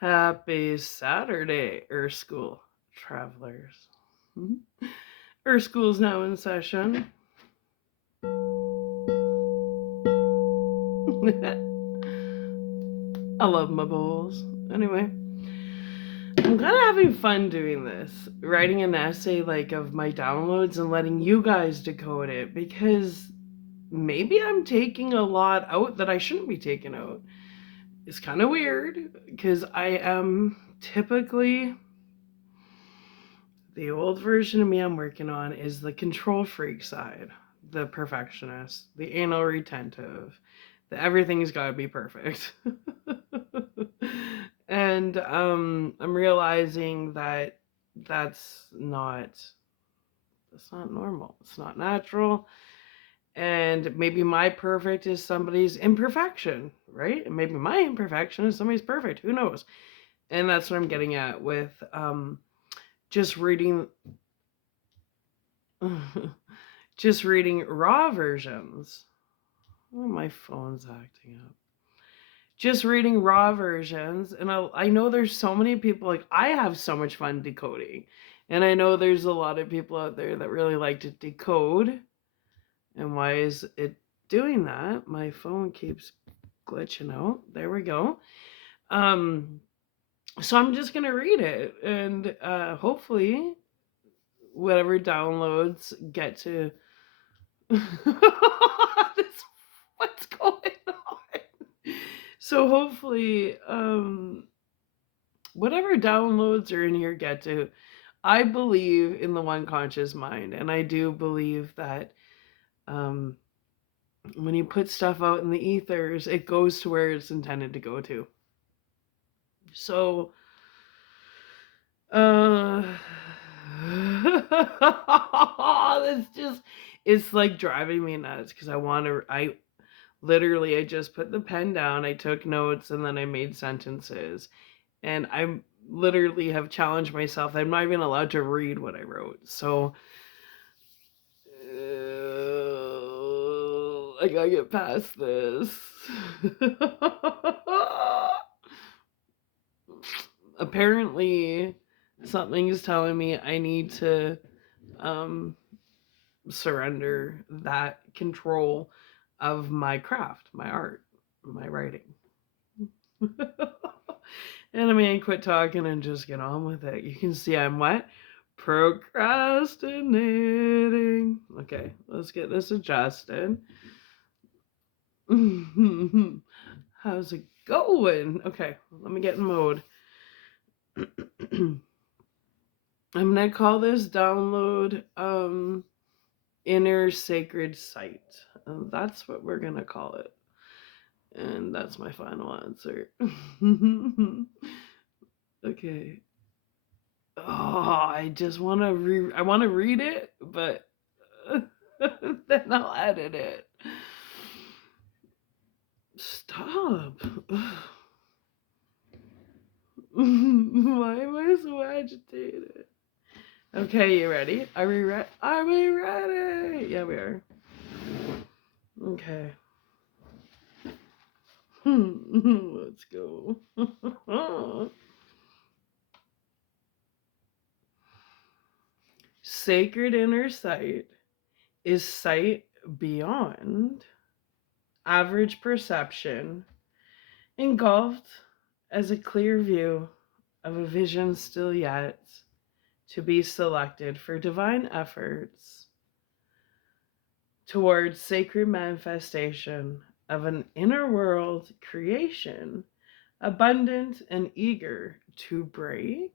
Happy Saturday, Earth School travelers. Earth School's now in session. I love my bowls. Anyway, I'm kind of having fun doing this, writing an essay like of my downloads and letting you guys decode it because maybe I'm taking a lot out that I shouldn't be taking out. It's kind of weird because I am typically the old version of me I'm working on is the control freak side, the perfectionist, the anal retentive, the everything's got to be perfect. And I'm realizing that that's not that's not normal. It's not natural. And maybe my perfect is somebody's imperfection, right? And maybe my imperfection is somebody's perfect. Who knows? And that's what I'm getting at with just reading just reading raw versions. Oh, my phone's acting up. Just reading raw versions, and I know there's so many people, like, I have so much fun decoding. And I know there's a lot of people out there that really like to decode. And why is it doing that? My phone keeps glitching out. There we go. Um, so I'm just gonna read it, and hopefully, whatever downloads get to this, what's going on? So hopefully, whatever downloads are in here get to. I believe in the one conscious mind, and I do believe that um, when you put stuff out in the ethers, it goes to where it's intended to go to. So, this just, it's like driving me nuts because I just put the pen down, I took notes, and then I made sentences. And I literally have challenged myself. I'm not even allowed to read what I wrote. So I gotta get past this. Apparently, something is telling me I need to um, surrender that control of my craft, my art, my writing. And I mean, quit talking and just get on with it. You can see I'm what? Procrastinating. Okay, let's get this adjusted. How's it going? Okay, let me get in mode. I'm gonna call this download Inner Sacred Sight. That's what we're gonna call it. And that's my final answer. Okay. Oh, I just want to I want to read it, but then I'll edit it. Stop. Why am I so agitated? Okay, you ready? Are we ready? Are we ready? Yeah, we are. Okay. Let's go. Sacred inner sight is sight beyond average perception, engulfed as a clear view of a vision still yet to be selected for divine efforts towards sacred manifestation of an inner world creation abundant and eager to break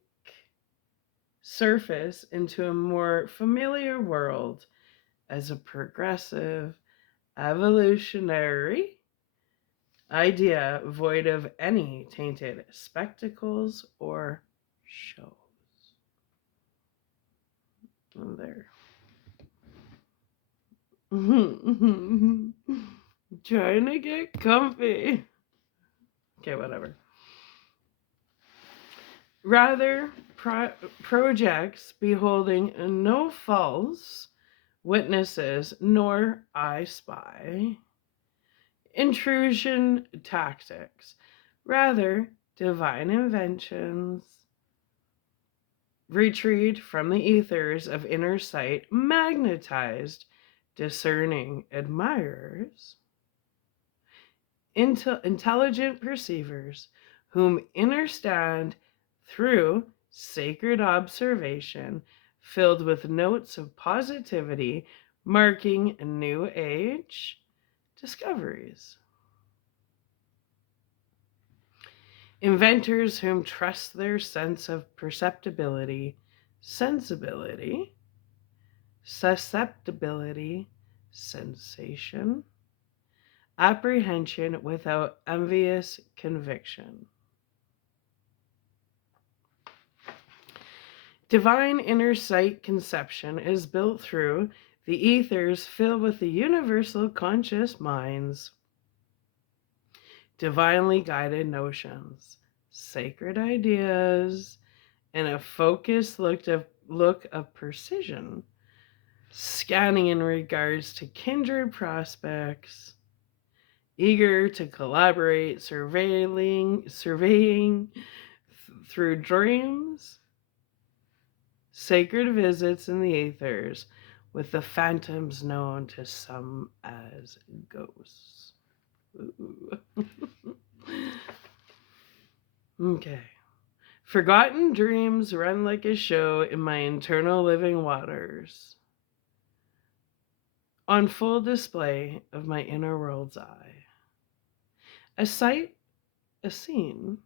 surface into a more familiar world as a progressive evolutionary idea void of any tainted spectacles or shows. And there. Trying to get comfy. Okay, whatever. Rather, projects beholding no false witnesses, nor I spy intrusion tactics. Rather, divine inventions, retrieved from the ethers of inner sight, magnetized, discerning admirers, intelligent perceivers, whom understand through sacred observation, filled with notes of positivity, marking a new age discoveries. Inventors whom trust their sense of perceptibility, sensibility, susceptibility, sensation, apprehension without envious conviction. Divine inner sight conception is built through the ethers filled with the universal conscious minds, divinely guided notions, sacred ideas, and a focused look of precision, scanning in regards to kindred prospects, eager to collaborate, surveying through dreams, sacred visits in the ethers, with the phantoms known to some as ghosts. Okay. Forgotten dreams run like a show in my internal living waters, on full display of my inner world's eye. A sight, a scene,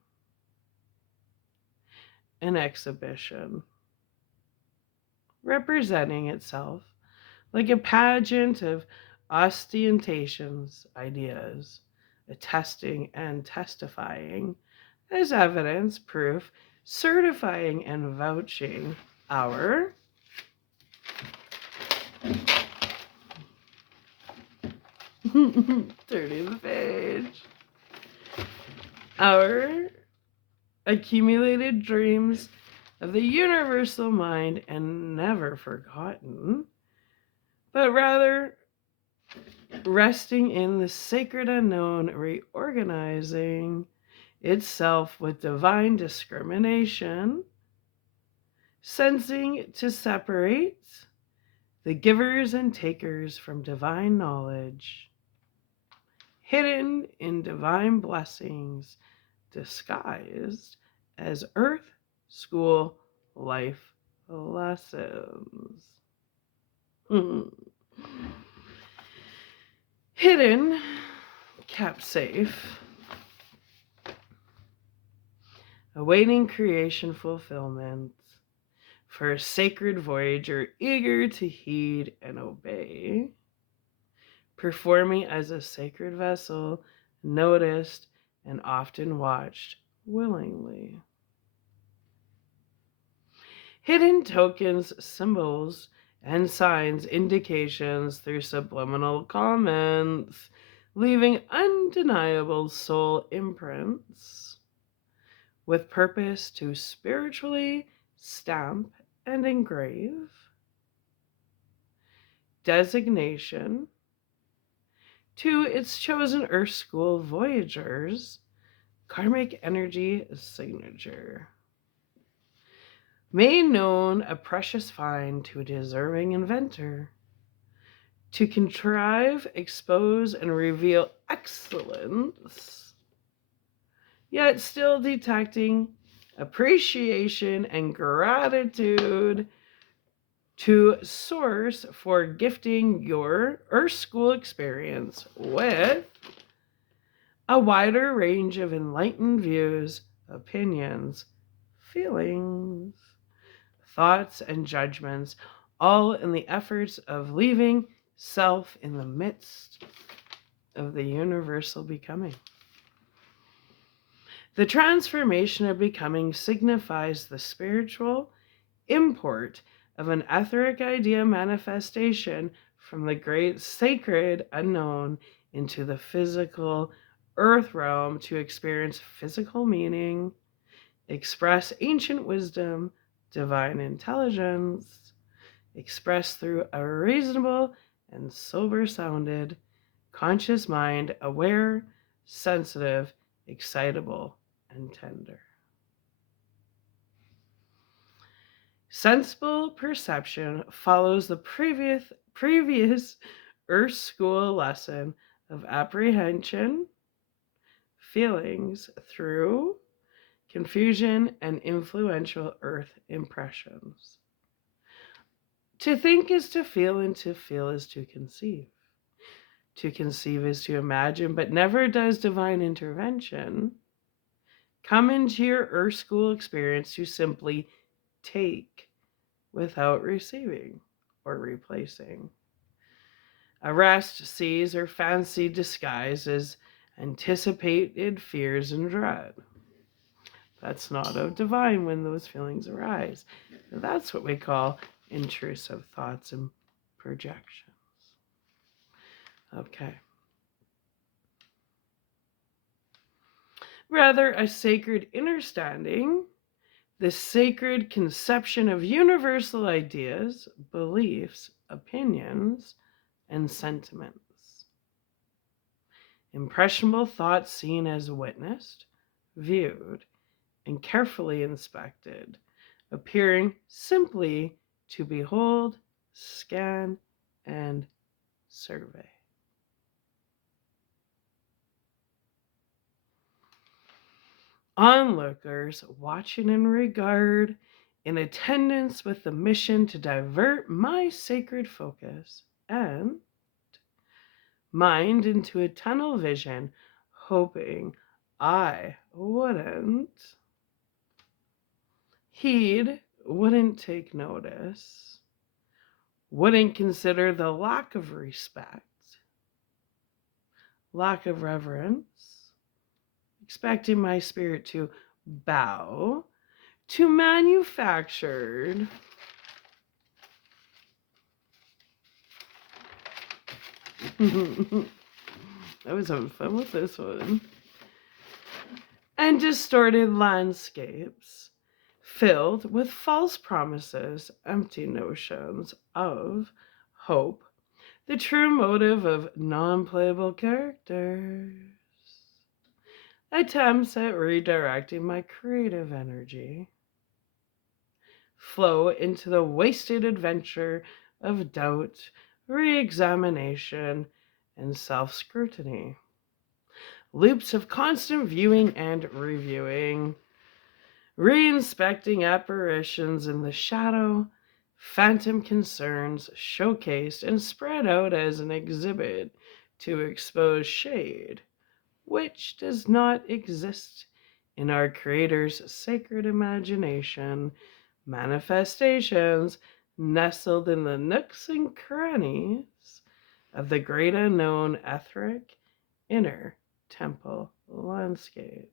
an exhibition, representing itself like a pageant of ostentations, ideas, attesting and testifying as evidence, proof, certifying and vouching our turning the page. Our accumulated dreams of the universal mind and never forgotten, but rather resting in the sacred unknown, reorganizing itself with divine discrimination, sensing to separate the givers and takers from divine knowledge, hidden in divine blessings, disguised as earth school life lessons. Hidden, kept safe, awaiting creation fulfillment for a sacred voyager eager to heed and obey, performing as a sacred vessel, noticed and often watched willingly. Hidden tokens, symbols, and signs, indications through subliminal comments, leaving undeniable soul imprints with purpose to spiritually stamp and engrave. Designation to its chosen Earth School voyagers, karmic energy signature. Made known a precious find to a deserving inventor, to contrive, expose, and reveal excellence, yet still detecting appreciation and gratitude to source for gifting your Earth School experience with a wider range of enlightened views, opinions, feelings, thoughts, and judgments, all in the efforts of leaving self in the midst of the universal becoming. The transformation of becoming signifies the spiritual import of an etheric idea manifestation from the great sacred unknown into the physical earth realm to experience physical meaning, express ancient wisdom, divine intelligence, expressed through a reasonable and sober-sounded conscious mind, aware, sensitive, excitable, and tender. Sensible perception follows the previous Earth School lesson of apprehension, feelings through confusion, and influential Earth impressions. To think is to feel, and to feel is to conceive. To conceive is to imagine, but never does divine intervention come into your Earth School experience to simply take without receiving or replacing. Arrest, seize, or fancy disguise as anticipated fears and dread. That's not of divine when those feelings arise. That's what we call intrusive thoughts and projections. Okay. Rather, a sacred understanding, the sacred conception of universal ideas, beliefs, opinions, and sentiments. Impressionable thoughts seen as witnessed, viewed, and carefully inspected, appearing simply to behold, scan, and survey. Onlookers watching in regard, in attendance with the mission to divert my sacred focus and mind into a tunnel vision, hoping I wouldn't heed, wouldn't take notice, wouldn't consider the lack of respect, lack of reverence, expecting my spirit to bow to manufactured I was having fun with this one. And distorted landscapes filled with false promises, empty notions of hope, the true motive of non-playable characters, attempts at redirecting my creative energy, flow into the wasted adventure of doubt, re-examination, and self-scrutiny. Loops of constant viewing and reviewing, re-inspecting apparitions in the shadow, phantom concerns showcased and spread out as an exhibit to expose shade, which does not exist in our Creator's sacred imagination, manifestations nestled in the nooks and crannies of the great unknown etheric inner temple landscapes.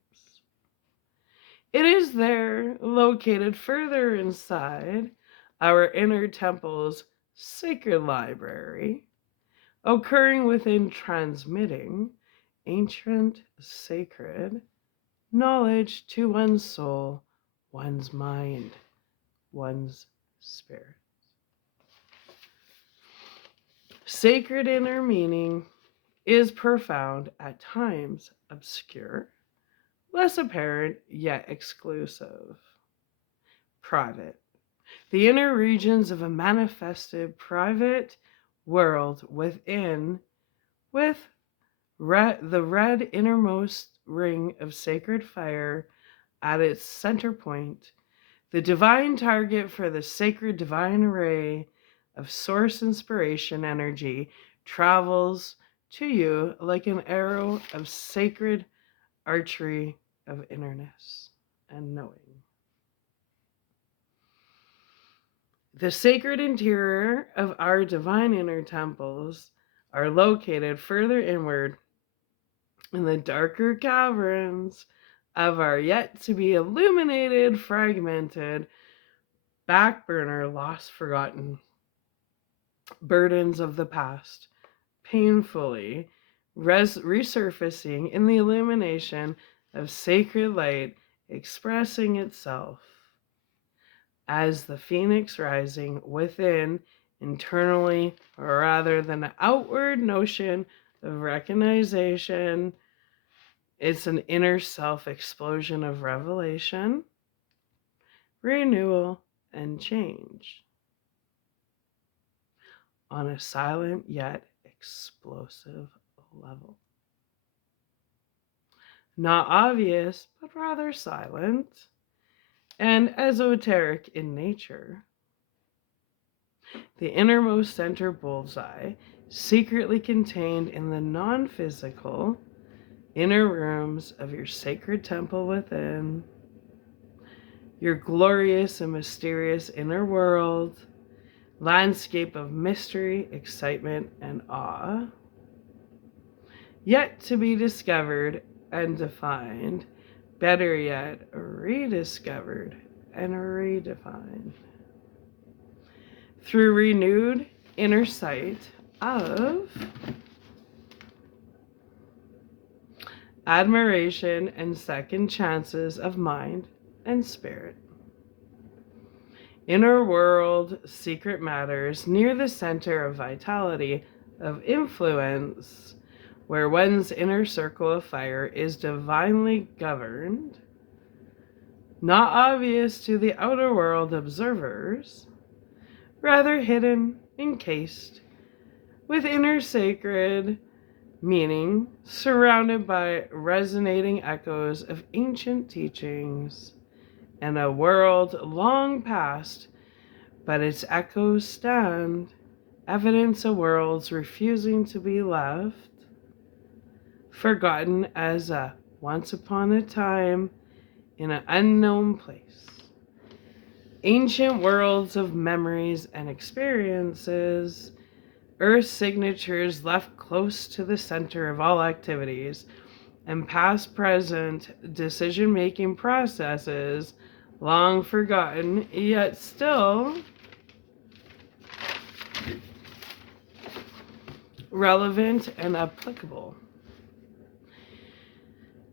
It is there, located further inside our inner temple's sacred library, occurring within transmitting ancient sacred knowledge to one's soul, one's mind, one's spirit. Sacred inner meaning is profound, at times obscure, less apparent yet exclusive. Private. The inner regions of a manifested private world within, with the red innermost ring of sacred fire at its center point, the divine target for the sacred divine ray of source inspiration energy travels to you like an arrow of sacred archery of innerness and knowing. The sacred interior of our divine inner temples are located further inward in the darker caverns of our yet to be illuminated, fragmented, back burner, lost, forgotten burdens of the past, painfully resurfacing in the illumination of sacred light, expressing itself as the phoenix rising within, internally, rather than an outward notion of recognition, It's an inner self explosion of revelation, renewal, and change on a silent yet explosive level. Not obvious, but rather silent and esoteric in nature. The innermost center bullseye, secretly contained in the non physical inner rooms of your sacred temple within, your glorious and mysterious inner world, landscape of mystery, excitement, and awe, yet to be discovered and defined, better yet, rediscovered and redefined. Through renewed inner sight of admiration and second chances of mind and spirit. Inner world, secret matters, near the center of vitality, of influence, where one's inner circle of fire is divinely governed, not obvious to the outer world observers, rather hidden, encased, with inner sacred meaning, surrounded by resonating echoes of ancient teachings, and a world long past, but its echoes stand, evidence of worlds refusing to be left, forgotten as a once upon a time in an unknown place. Ancient worlds of memories and experiences, Earth signatures left close to the center of all activities, and past present decision making processes long forgotten, yet still relevant and applicable.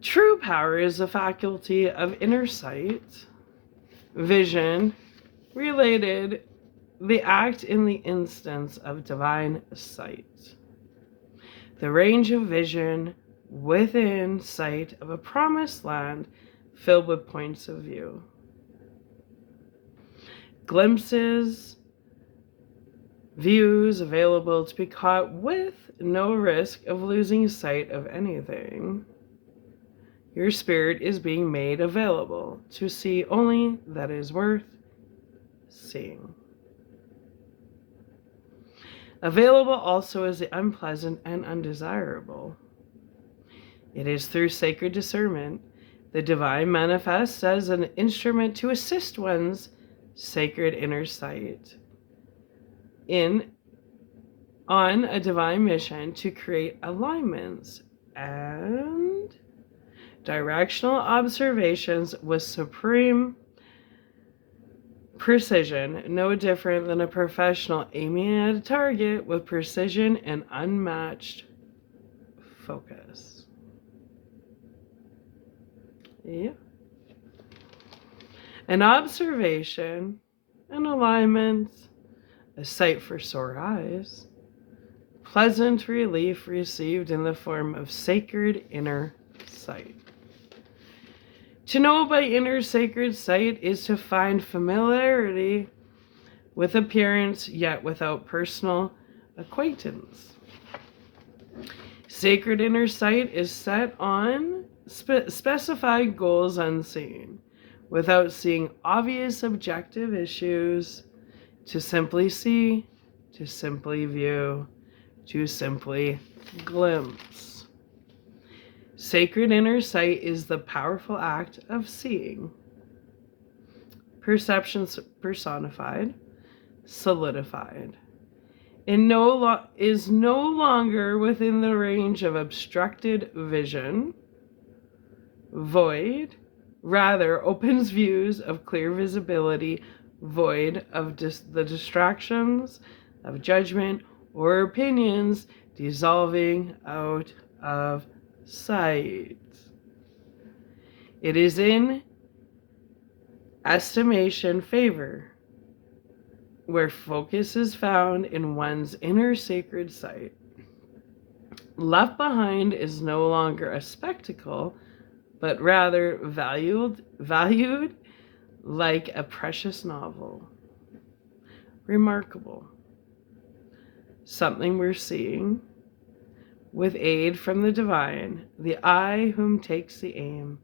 True power is a faculty of inner sight, vision, related, the act in the instance of divine sight. The range of vision within sight of a promised land filled with points of view. Glimpses, views available to be caught with no risk of losing sight of anything. Your spirit is being made available to see only that is worth seeing. Available also is the unpleasant and undesirable. It is through sacred discernment the divine manifests as an instrument to assist one's sacred inner sight on a divine mission to create alignments and directional observations with supreme precision, no different than a professional aiming at a target with precision and unmatched focus. Yeah. An observation, an alignment, a sight for sore eyes, pleasant relief received in the form of sacred inner sight. To know by inner sacred sight is to find familiarity with appearance, yet without personal acquaintance. Sacred inner sight is set on specified goals unseen, without seeing obvious objective issues, to simply see, to simply view, to simply glimpse. Sacred inner sight is the powerful act of seeing. Perception personified, solidified. It is no longer within the range of obstructed vision, void, rather opens views of clear visibility, void of the distractions of judgment or opinions, dissolving out of sight. It is in estimation favor, where focus is found in one's inner sacred sight. Left Behind is no longer a spectacle, but rather valued like a precious novel. Remarkable. Something we're seeing with aid from the divine, the eye whom takes the aim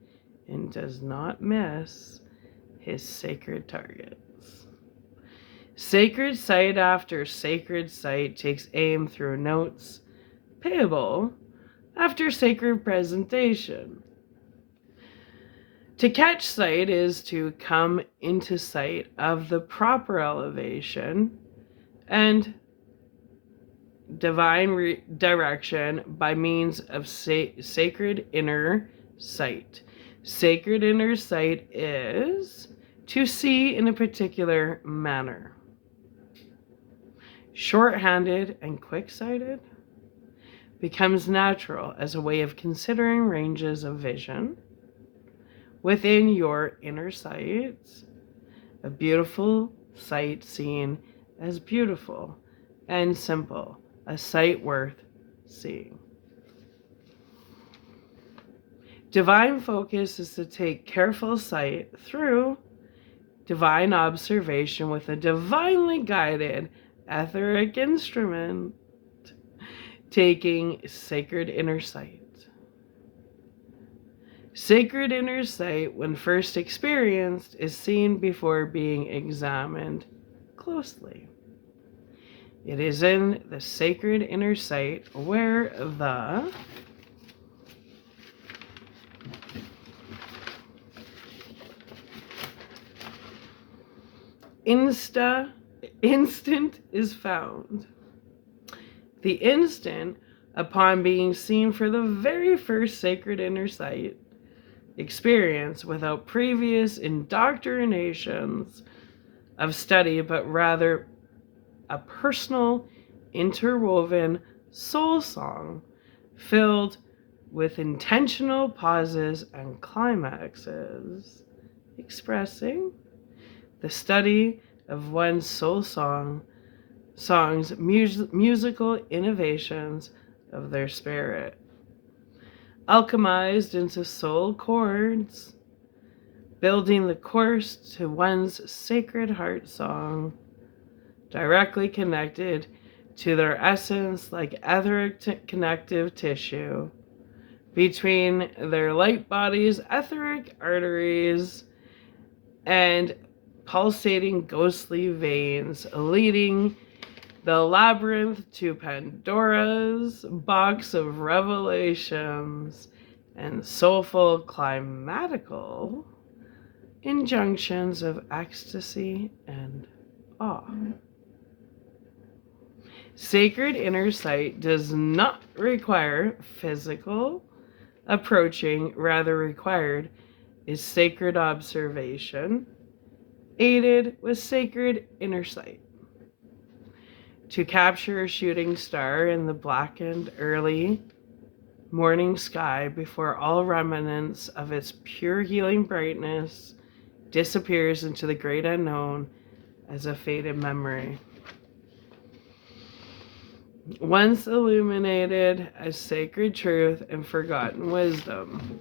and does not miss his sacred targets. Sacred sight after sacred sight takes aim through notes payable after sacred presentation. To catch sight is to come into sight of the proper elevation and divine direction by means of sacred inner sight. Sacred inner sight is to see in a particular manner. Short-handed and quick-sighted becomes natural as a way of considering ranges of vision within your inner sight. A beautiful sight seen as beautiful and simple, a sight worth seeing. Divine focus is to take careful sight through divine observation with a divinely guided etheric instrument, taking sacred inner sight. Sacred inner sight, when first experienced, is seen before being examined closely. It is in the sacred inner sight where the instant is found. The instant, upon being seen for the very first sacred inner sight experience without previous indoctrinations of study, but rather a personal, interwoven soul song filled with intentional pauses and climaxes, expressing the study of one's soul song's musical innovations of their spirit, alchemized into soul chords, building the course to one's sacred heart song, directly connected to their essence like etheric connective tissue between their light body's etheric arteries and pulsating ghostly veins, leading the labyrinth to Pandora's box of revelations and soulful climatical injunctions of ecstasy and awe. Sacred inner sight does not require physical approaching, rather required is sacred observation, aided with sacred inner sight. To capture a shooting star in the blackened early morning sky before all remnants of its pure healing brightness disappears into the great unknown as a faded memory. Once illuminated as sacred truth and forgotten wisdom.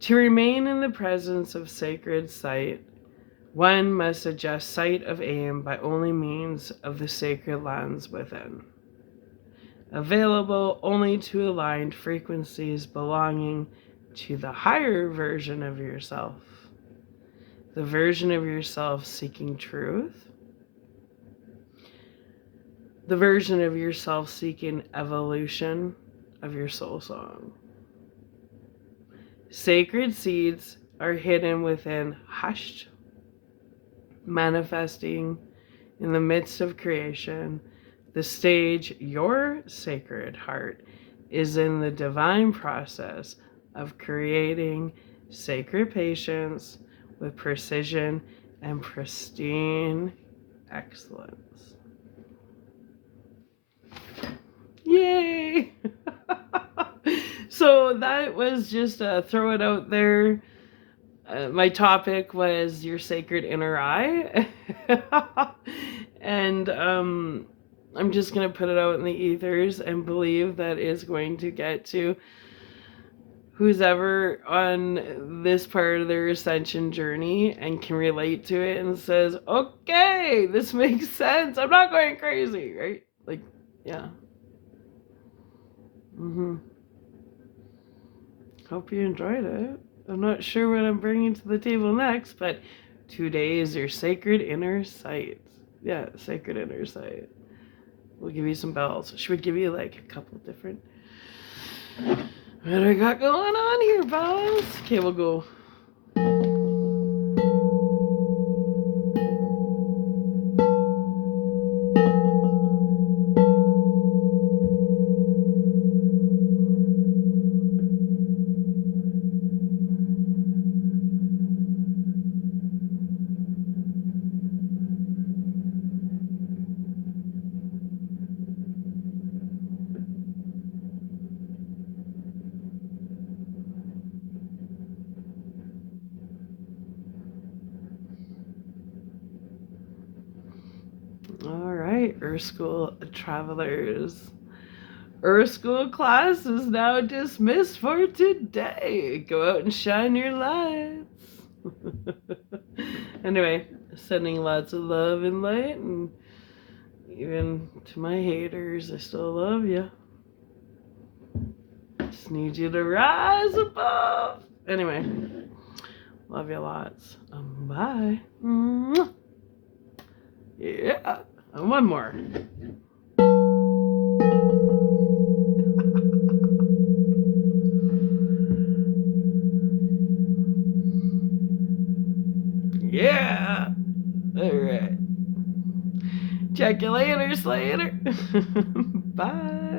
To remain in the presence of sacred sight, one must adjust sight of aim by only means of the sacred lens within, available only to aligned frequencies belonging to the higher version of yourself, the version of yourself seeking truth, the version of yourself seeking evolution of your soul song. Sacred seeds are hidden within hushed, manifesting in the midst of creation. The stage your sacred heart is in the divine process of creating sacred patience with precision and pristine excellence. Yay! So that was just throw it out there. My topic was your sacred inner eye. And I'm just going to put it out in the ethers and believe that it's going to get to who's ever on this part of their ascension journey and can relate to it and says, okay, this makes sense. I'm not going crazy, right? Like, yeah. Hope you enjoyed it. I'm not sure what I'm bringing to the table next, but today is your sacred inner sight. Yeah, sacred inner sight. We'll give you some bells. Should we give you like a couple different... What do I got going on here, boss? Okay, we'll go. All right, Earth School travelers. Earth School class is now dismissed for today. Go out and shine your lights. Anyway, sending lots of love and light, and even to my haters, I still love you. Just need you to rise above. Anyway, love you lots. Bye. Yeah. And one more. Yeah. All right. Check you later, Slater. Bye.